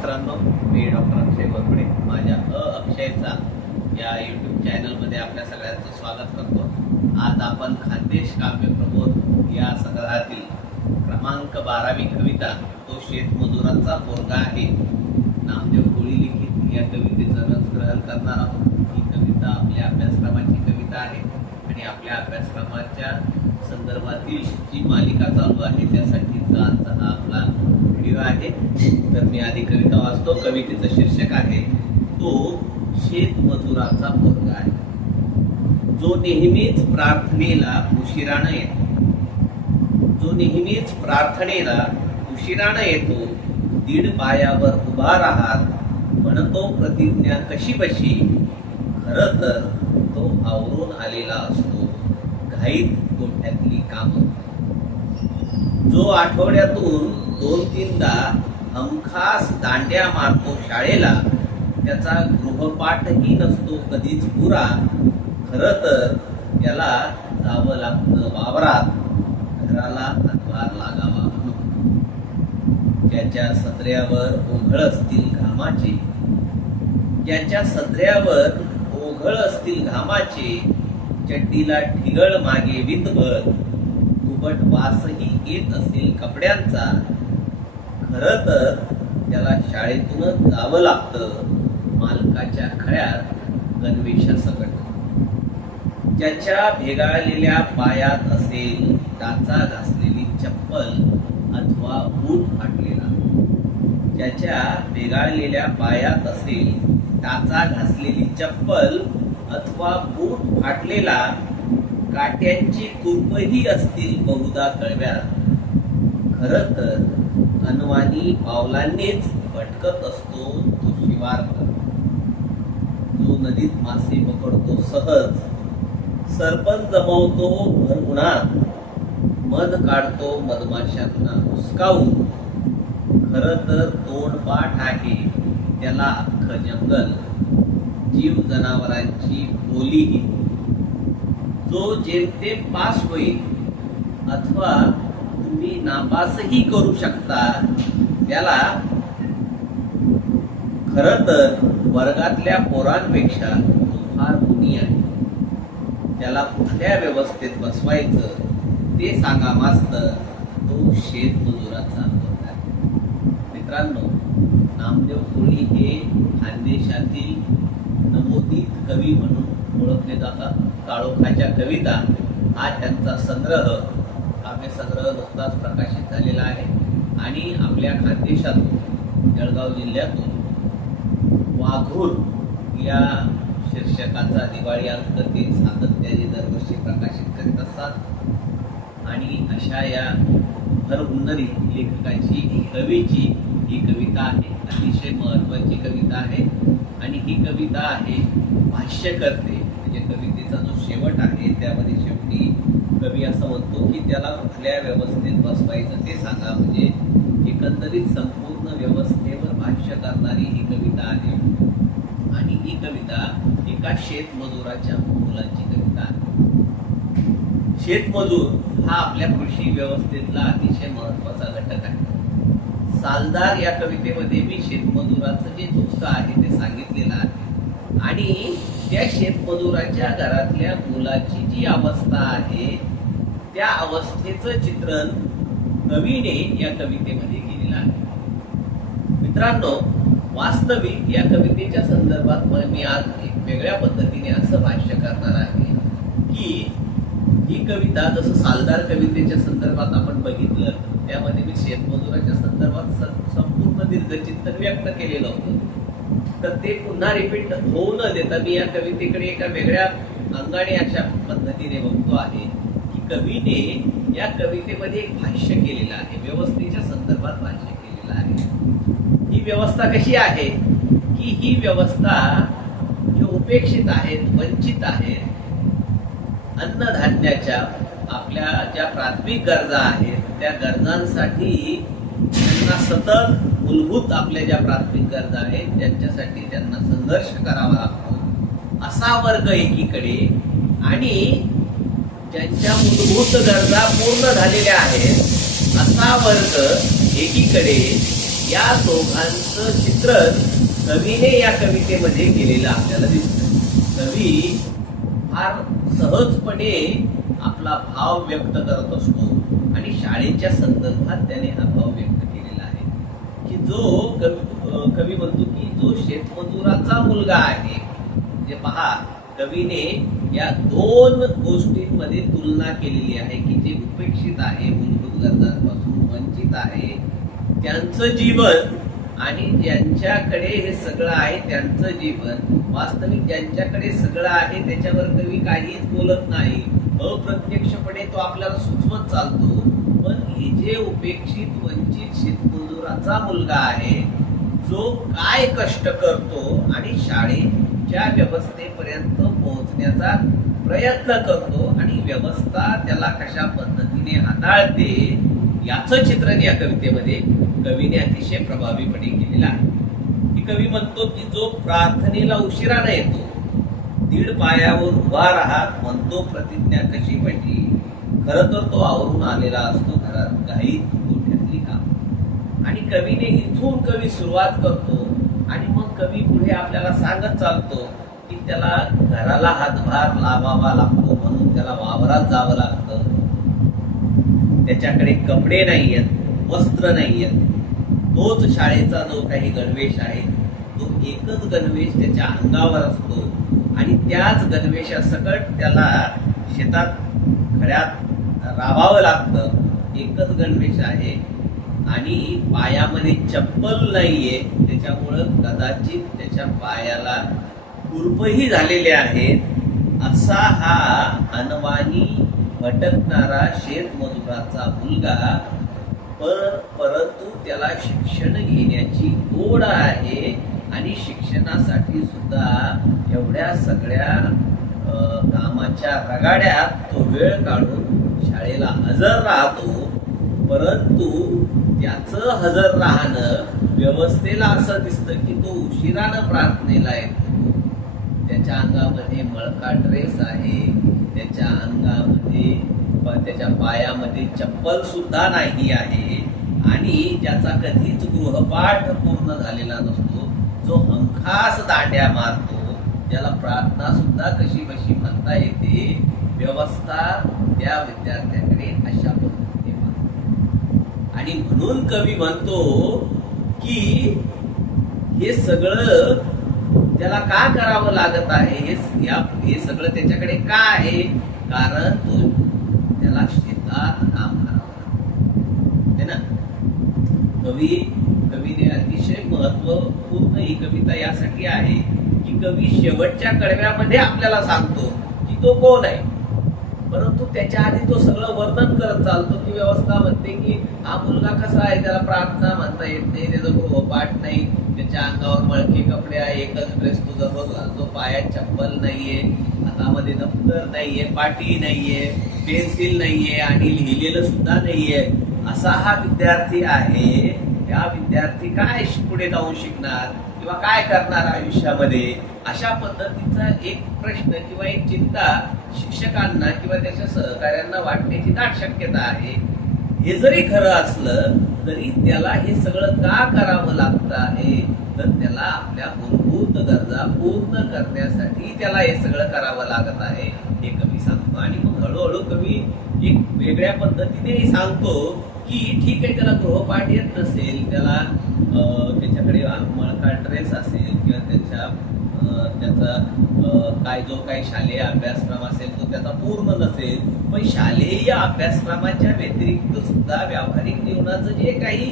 मित्रांनो, मी डॉक्टर अक्षय गोरपडे माझ्या अक्षयचा या यूट्यूब चॅनलमध्ये आपल्या सगळ्यांचं स्वागत करतो। आज आपण खानदेश काव्य प्रबोध या संग्रहातील क्रमांक 12वी कविता तो शेतमजुराचा पोरगा आहे नामदेव कोळी लिखित या कवितेचं रसग्रहण करणार आहोत। ही कविता आपल्या अभ्यासक्रमाची कविता आहे आणि आपल्या अभ्यासक्रमाच्या संदर्भातील जी मालिका चालू आहे त्यासाठीचा आजचा हा आपला व्हिडिओ आहे। तर मी आधी कविता वाचतो। कवितेचं शीर्षक आहे तो शेतमजुराचा पोरगा आहे। जो नेहमीच प्रार्थनेला उशिराने येतो, जो नेहमीच प्रार्थनेला उशिराने येतो, दीड पायावर उभा राहत म्हणतो प्रतिज्ञा कशी बशी, खरं तर तो आवरून आलेला असतो घाईत गोठ्यातली कामं। जो आठवड्यातून 2-3दा हमखास दांड्या मारतो शाळेला, त्याचा गृहपाठही नसतो कधीच पुरा, खरं तर याला जावं लागतं वावरात घराला हातभार लागावा म्हणून। ज्याच्या सदऱ्यावर ओघळ असतील घामाचे, ज्याच्या सदऱ्यावर ओघळ असतील घामाचे, चड्डीला ठिगळ मागे वितभर, कुबट वासही येत असेल कपड्यांचा, खरं तर त्याला शाळेतूनच जावं लागतं मालकाच्या खळ्यात गणवेशासकट। ज्याच्या भेगाळलेल्या पायात असेल टाचा घासलेली चप्पल अथवा बूट फाटलेला, ज्याच्या भेगाळलेल्या पायात असेल टाचा घासलेली चप्पल अथवा बूट फाटलेला, काट्यांची कुरपही असतील बहुधा कळव्यात, खरं तर अनवाणी पावलांनीच भटकत असतो तो शिवारभर। जो नदीत मासे पकडतो सहज, सरपण जमवतो भर उन्हात, मध काढतो मधमाशांना हुसकावून, खरं तर तोंडपाठ आहे त्याला अख्खं जंगल, जीव जनावरांची बोलीही। जो जेमतेम पास होईल अथवा तुम्ही नापासही करू शकता, त्याला खरं तर वर्गातल्या पोरांपेक्षा फार गुणी आहे। त्याला कुठल्या व्यवस्थेत बसवायचं ते सांगा मास्तर, तो शेतमजुराचा पोरगा आहे। मित्रांनो, नामदेव कोळी हे खानदेशातील नवोदित कवी म्हणून ओळखले जातात। काळोखाच्या कविता हा त्यांचा संग्रह, काव्यसंग्रह नुकताच प्रकाशित झालेला आहे आणि आपल्या खानदेशातून जळगाव जिल्ह्यातून वाघूर या शीर्षकाचा दिवाळी अंक ते सातत्याने दरवर्षी प्रकाशित करीत असतात आणि अशा या भरहुन्नरी लेखकाची कवीची ही कविता आहे। अतिशय महत्वाची कविता आहे आणि ही कविता आहे भाष्य करते, म्हणजे कवितेचा जो शेवट आहे त्यामध्ये शेवटी कवी असं म्हणतो की त्याला कुठल्या व्यवस्थेत बसवायचं ते सांगा, म्हणजे एकंदरीत संपूर्ण व्यवस्थेवर भाष्य करणारी ही कविता आहे आणि ही कविता एका शेतमजुराच्या मुलाची कविता आहे। शेतमजूर हा आपल्या कृषी व्यवस्थेतला अतिशय महत्वाचा घटक आहे। सालदार या कवितेमध्ये मी शेतमजुराचं जे दुःख आहे ते सांगितलेलं आहे आणि त्या शेतमजुराच्या घरातल्या मुलाची जी अवस्था आहे त्या अवस्थेचं चित्रण कवीने या कवितेमध्ये केलेलं आहे। मित्रांनो, वास्तविक या कवितेच्या संदर्भात मी आज एक वेगळ्या पद्धतीने असं भाष्य करणार आहे की ही कविता जसं सालदार कवितेच्या संदर्भात आपण बघितलं त्यामध्ये मी शेतमजुराच्या संदर्भात संपूर्ण दीर्घचिंतन व्यक्त केलेलं होतं, तर ते पुन्हा रिपीट होऊ न देता मी या कवितेकडे एका वेगळ्या अंगाने अशा पद्धतीने बघतो आहे की कवीने या कवितेमध्ये एक भाष्य केलेलं आहे, व्यवस्थेच्या संदर्भात भाष्य केलेलं आहे। ही व्यवस्था कशी आहे की ही व्यवस्था जे उपेक्षित आहेत, वंचित आहेत, अन्नधान्याच्या आपल्या ज्या प्राथमिक गरजा आहेत त्या गरजांसाठी त्यांना सतत मूलभूत आपल्या ज्या प्राथमिक गरजा आहेत त्यांच्यासाठी त्यांना संघर्ष करावा लागतो असा वर्ग एकीकडे, आणि ज्यांच्या मूलभूत गरजा पूर्ण झालेल्या आहेत असा वर्ग एकीकडे, या दोघांचं चित्रण कवीने या कवितेमध्ये केलेलं आपल्याला दिसतं. कवी फार सहजपणे आपला भाव व्यक्त करत असतो आणि शाळेच्या संदर्भात त्याने हा भाव व्यक्त केलेला आहे की जो कवी म्हणतो की जो शेतमजुराचा मुलगा आहे. म्हणजे पहा, कवीने या दोन गोष्टींमध्ये तुलना केलेली आहे की जे उपेक्षित आहे, मूलभूत गरजांपासून वंचित आहे, त्यांचं जीवन आणि ज्यांच्याकडे हे सगळं आहे त्यांचं जीवन. वास्तविक ज्यांच्याकडे सगळं आहे त्याच्यावर कवी काहीच बोलत नाही, अप्रत्यक्षपणे तो आपल्याला सुचवत चालतो. पण हे जे उपेक्षित वंचित शेतमजुराचा मुलगा आहे, जो काय कष्ट करतो आणि शाळेच्या व्यवस्थेपर्यंत पोहोचण्याचा प्रयत्न करतो आणि व्यवस्था त्याला कशा पद्धतीने हाताळते, याचं चित्रण या कवितेमध्ये कवीने अतिशय प्रभावीपणे केलेलं आहे. की कवी म्हणतो की जो प्रार्थनेला उशिराने येतो, दीड पायावर उभा राहत म्हणतो प्रतिज्ञा कशी पडली, खरं तर तो आवरून आलेला असतो घरात घाईत गोठ्यातली काम. आणि कवीने इथून कवी सुरुवात करतो आणि मग कवी पुढे आपल्याला सांगत चालतो की त्याला घराला हातभार लावावा लागतो, म्हणून त्याला वावरात जावं लागतं. त्याच्याकडे कपडे नाहीयेत, वस्त्र नाहीयेत. तोच शाळेचा जो काही गणवेश आहे तो एकच गणवेश त्याच्या अंगावर असतो आणि त्याच गणवेशासकट त्याला शेतात खड्यात राबावं लागतं. एकच गणवेश आहे आणि पायामध्ये चप्पल नाहीये, त्याच्यामुळं कदाचित त्याच्या पायाला कुरपही झालेले आहेत. असा हा अनवाणी भटकणारा शेतमजुराचा मुलगा, परंतु त्याला शिक्षण घेण्याची ओढ आहे आणि शिक्षणासाठी सुद्धा एवढ्या सगळ्या कामाच्या रगाड्यात तो वेळ काढून शाळेला हजर राहतो. परंतु त्याचं हजर राहणं व्यवस्थेला असं दिसतं की तो उशिरानं प्रार्थनेला येतो. त्याच्या अंगामध्ये मळका ड्रेस आहे, त्याच्या अंगामध्ये त्याच्या पायामध्ये चप्पल सुद्धा नाही आहे आणि ज्याचा कधीच गृहपाठ पूर्ण झालेला नसतो, जो हमखास दांड्या मारतो, ज्याला प्रार्थना सुद्धा कशी बशी म्हणता येते, व्यवस्था त्या विद्यार्थ्याकडे अशा पद्धतीने मारते. आणि म्हणून कवी म्हणतो की हे सगळं त्याला का करावं लागत आहे, हे सगळं त्याच्याकडे का आहे, कारण तो त्याला शेतात काम करावं है ना. कवीने अतिशय महत्वपूर्ण ही कविता यासाठी आहे की कवी शेवटच्या कडव्यामध्ये आपल्याला सांगतो की तो कोण आहे, परंतु त्याच्या आधी तो सगळं वर्णन करत चालतो की व्यवस्था म्हणते की हा मुलगा कसा आहे, त्याला प्रार्थना म्हणता येत नाही, त्याचा गृहपाठ नाही, त्याच्या अंगावर मळके कपडे आहे, एकच ड्रेस तो दररोज घालतो, पायात चप्पल नाहीये, हातामध्ये दप्तर नाहीये, पाटी नाहीये, पेन्सिल नाहीये आणि लिहिलेलं सुद्धा नाहीये. असा हा विद्यार्थी आहे. हा विद्यार्थी काय पुढे जाऊन शिकणार किंवा काय करणार आयुष्यामध्ये, अशा पद्धतीचा एक प्रश्न किंवा एक चिंता शिक्षकांना किंवा त्याच्या सहकार्यांना वाटण्याची दाट शक्यता आहे. हे जरी खरं असलं तरी त्याला हे सगळं का करावं लागतं आहे, तर त्याला आपल्या मूलभूत गरजा पूर्ण करण्यासाठी त्याला हे सगळं करावं लागत आहे, हे कवी सांगतो. आणि मग हळूहळू कवी एक वेगळ्या पद्धतीने सांगतो की ठीक आहे, त्याला गृहपाठ येत नसेल, त्याला त्याच्याकडे मळका ड्रेस असेल किंवा त्याचा काय जो काही शालेय अभ्यासक्रम असेल तो त्याचा पूर्ण नसेल, पण शालेय अभ्यासक्रमाच्या व्यतिरिक्त सुद्धा व्यावहारिक जीवनाचं जे काही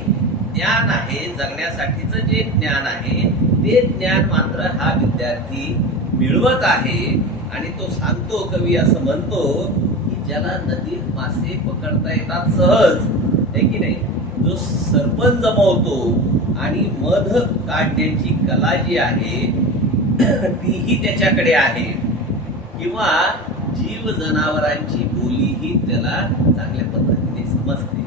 ज्ञान आहे, जगण्यासाठीचं जे ज्ञान आहे, ते ज्ञान मात्र हा विद्यार्थी मिळवत आहे. आणि तो सांगतो, कवी असं म्हणतो की ज्याला नदीत मासे पकडता येतात सहज, आहे की नाही, जो सरपण जमवतो आणि मध काढण्याची कला जी आहे तीही त्याच्याकडे आहे, किंवा जीव जनावरांची बोली ही त्याला चांगल्या पद्धतीने समजते.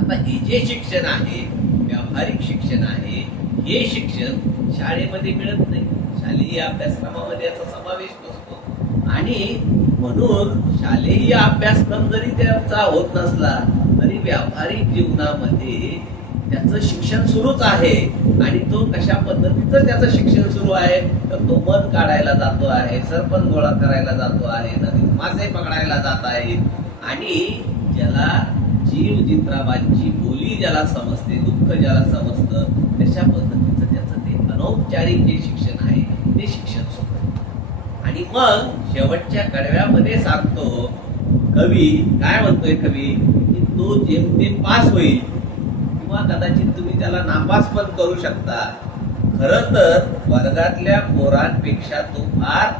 आता हे जे शिक्षण आहे, व्यावहारिक शिक्षण आहे, हे शिक्षण शाळेमध्ये मिळत नाही, शालेय अभ्यासक्रमामध्ये याचा समावेश नसतो. आणि म्हणून शालेय अभ्यासक्रम जरी त्याचा होत नसला तरी व्यावहारिक जीवनामध्ये त्याचं शिक्षण सुरूच आहे आणि तो कशा पद्धतीचं त्याचं शिक्षण सुरू आहे तर तो मध काढायला जातो आहे, सरपंच गोळा करायला जातो आहे, नदीत मासे पकडायला जात आहे आणि ज्याला जीव चित्राबांची बोली ज्याला समजते, दुःख ज्याला समजतं, तशा पद्धतीचं त्याचं ते अनौपचारिक जे शिक्षण आहे ते शिक्षण सुरू आहे. आणि मग शेवटच्या कडव्यामध्ये सांगतो कवी, काय म्हणतोय कवी, की तो जेमतेम पास होईल किंवा कदाचित तुम्ही त्याला नापास पण करू शकता. खरं तर वर्गातल्या पोरांपेक्षा तो फार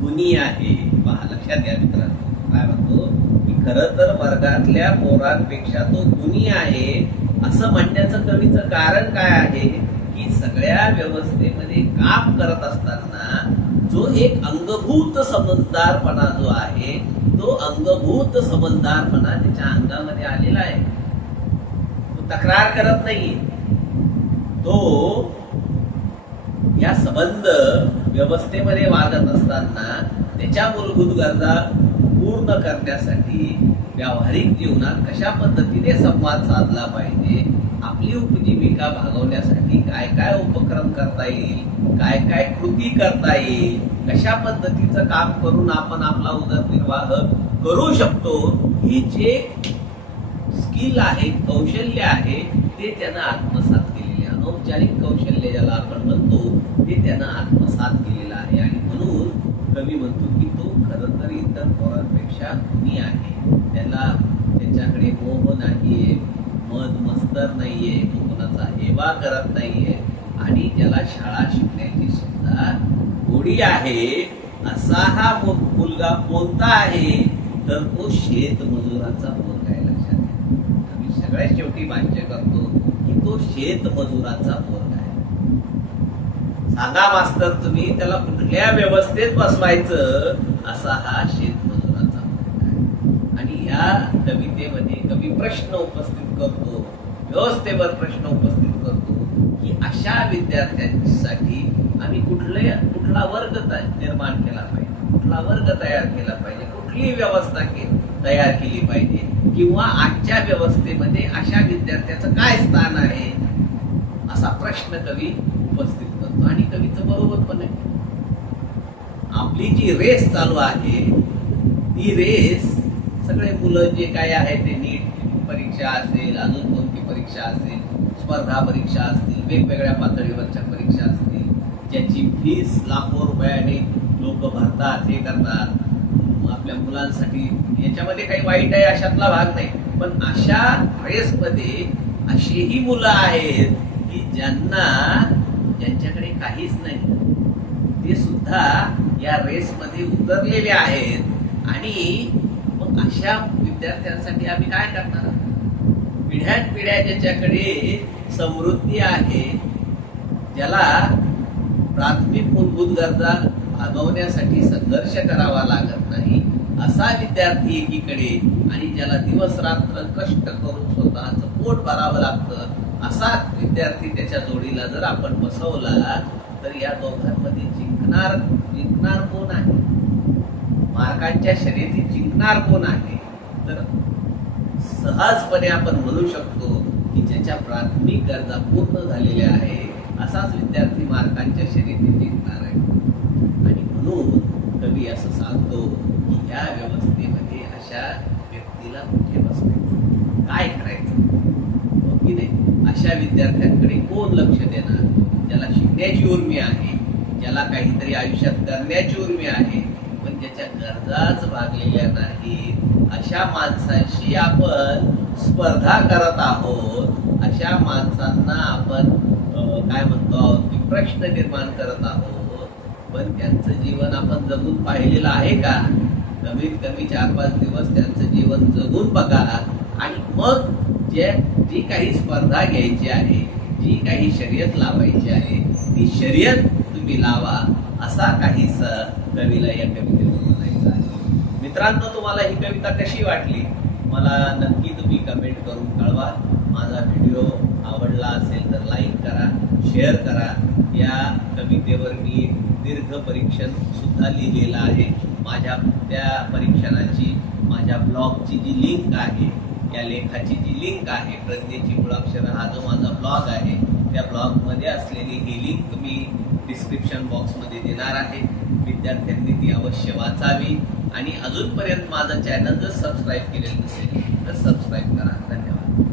गुणी आहे. पहा, लक्षात घ्या मित्रांनो, काय म्हणतो की खरं तर वर्गातल्या पोरांपेक्षा तो गुणी आहे. असं म्हणण्याचं कवीचं कारण काय आहे की सगळ्या व्यवस्थेमध्ये काम करत असताना जो एक अंगभूत समजदारपणा जो आहे, तो अंगभूत समजदारपणा त्याच्या अंगामध्ये आलेला आहे. तो तक्रार करत नाहीये. तो या संबंध व्यवस्थेमध्ये वागत असताना त्याच्या मूलभूत गरजा पूर्ण करण्यासाठी व्यावहारिक जीवनात कशा पद्धतीने संवाद साधला पाहिजे, आपली उपजीविका भागवण्यासाठी काय काय उपक्रम करता येईल, काय काय कृती करता येईल, कशा पद्धतीचं काम करून आपण आपला उदरनिर्वाह करू शकतो, हे जे स्किल आहे, कौशल्य आहे, ते त्यानं आत्मसात केलेले, अनौपचारिक कौशल्य ज्याला आपण म्हणतो ते त्यानं आत्मसात केलेलं आहे. आणि म्हणून कवी म्हणतो की तो खरं तर इतर पोरांपेक्षा गुणी आहे. त्याच्याकडे मोह नाहीये, मद मस्तर नाहीये, तो कोणाचा हेवा करत नाहीये आणि ज्याला शाळा शिकण्याची सुद्धा गोडी आहे. असा हा मुलगा कोणता आहे तर तो शेतमजुराचा मुलगा आहे. लक्षात घ्या, आम्ही सगळ्यात शेवटी भाष्य करतो की तो शेतमजुराचा मुलगा आहे. सांगा मास्तर तुम्ही त्याला कुठल्या व्यवस्थेत बसवायचं, असा हा शेतमजुराचा मुलगा आहे. आणि या कवितेमध्ये कवी प्रश्न उपस्थित करतो, व्यवस्थेवर प्रश्न उपस्थित करतो की अशा विद्यार्थ्यांसाठी आम्ही कुठला वर्ग निर्माण केला पाहिजे, कुठला वर्ग तयार केला पाहिजे, कुठली व्यवस्था तयार केली पाहिजे, किंवा आजच्या व्यवस्थेमध्ये अशा विद्यार्थ्याचं काय स्थान आहे, असा प्रश्न कवी उपस्थित करतो. आणि कवीचं बरोबर पण आहे. आपली जी रेस चालू आहे ती रेस सगळे मुलं जे काय आहे ते नीट परीक्षा असेल, अजून कोणती परीक्षा असेल, स्पर्धा परीक्षा असतील, वेगवेगळ्या पातळीवरच्या परीक्षा असतील, ज्याची फीस लाखो रुपयाने लोक भरतात, हे करतात आपल्या मुलांसाठी, याच्यामध्ये काही वाईट आहे अशातला भाग नाही. पण अशा रेसमध्ये अशीही मुलं आहेत की ज्यांच्याकडे काहीच नाही, ते सुद्धा या रेसमध्ये उतरलेले आहेत. आणि मग अशा विद्यार्थ्यांसाठी आम्ही काय करणार? पिढ्यानपिढ्या ज्याच्याकडे समृद्धी आहे, ज्याला प्राथमिक मूलभूत गरजा भागवण्यासाठी संघर्ष करावा लागत नाही, असा विद्यार्थी एकीकडे आणि ज्याला दिवस रात्र कष्ट करून स्वतःचं पोट भरावं लागतं, असा विद्यार्थी त्याच्या जोडीला जर आपण बसवला तर या दोघांमध्ये जिंकणार कोण आहे? मार्कांच्या शर्यतीत जिंकणार कोण आहे? तर सहजपणे आपण म्हणू शकतो की ज्याच्या प्राथमिक गरजा पूर्ण झालेल्या आहे असाच विद्यार्थी मार्कांच्या शर्यतीत जिंकणार आहे. आणि म्हणून कवी असं सांगतो की या व्यवस्थेमध्ये अशा व्यक्तीला कुठे बसवायचं, काय करायचं, हो की नाही? अशा विद्यार्थ्यांकडे कोण लक्ष देणार? ज्याला शिकण्याची उर्मी आहे, ज्याला काहीतरी आयुष्यात करण्याची उर्मी आहे, पण ज्याच्या गरजाच भागलेल्या नाही, अशा माणसांशी आपण स्पर्धा करत आहोत. अशा माणसांना आपण काय म्हणतो आहोत की प्रश्न निर्माण करत आहोत. पण त्यांचं जीवन आपण जगून पाहिलेलं आहे का? कमीत कमी 4-5 दिवस त्यांचं जीवन जगून बघा आणि मग जी काही स्पर्धा घ्यायची आहे, जी काही शर्यत लावायची आहे, ती शर्यत तुम्ही लावा, असा काहीसा कवीला या कवितेतून म्हणायचं आहे. मित्रांनो, तुम्हाला ही कविता कशी वाटली मला नक्की तुम्ही कमेंट करून कळवा. माझा व्हिडिओ आवडला असेल तर लाईक करा, शेअर करा. या कवितेवर मी दीर्घ परीक्षण सुद्धा लिहिलेलं आहे. माझ्या त्या परीक्षणाची माझ्या ब्लॉगची जी लिंक आहे या लेखाची जी लिंक आहे, प्रज्ञेची मुळाक्षरं हा जो माझा ब्लॉग आहे, त्या ब्लॉगमध्ये असलेली ही लिंक मी डिस्क्रिप्शन बॉक्समध्ये देणार आहे. विद्यार्थ्यांनी ती अवश्य वाचावी आणि अजूनपर्यंत माझं चॅनल जर सबस्क्राईब केलेलं नसेल तर सबस्क्राईब करा. धन्यवाद.